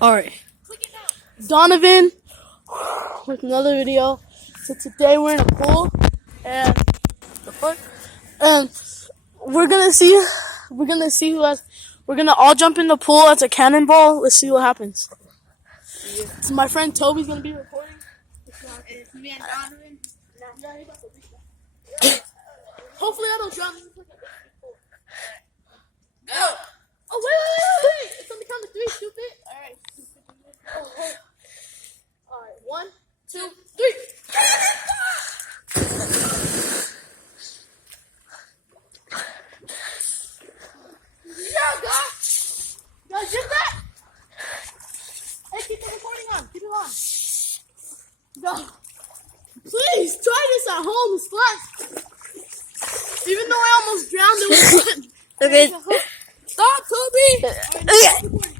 Alright. Donovan with another video. So today we're in a pool and we're gonna see who has. We're gonna all jump in the pool as a cannonball. Let's see what happens. So my friend Toby's gonna be recording. It's me and Donovan. Hopefully I don't drown. Go! Oh wait! It's on the count of 3, stupid. Alright. Alright, 1, 2, 3. Yeah, guys! Guys, get that! Hey, keep the recording on. Keep it on. Go. Please, try this at home. It's fun. Even though I almost drowned, it was fun. Okay. Stop, Toby! Okay.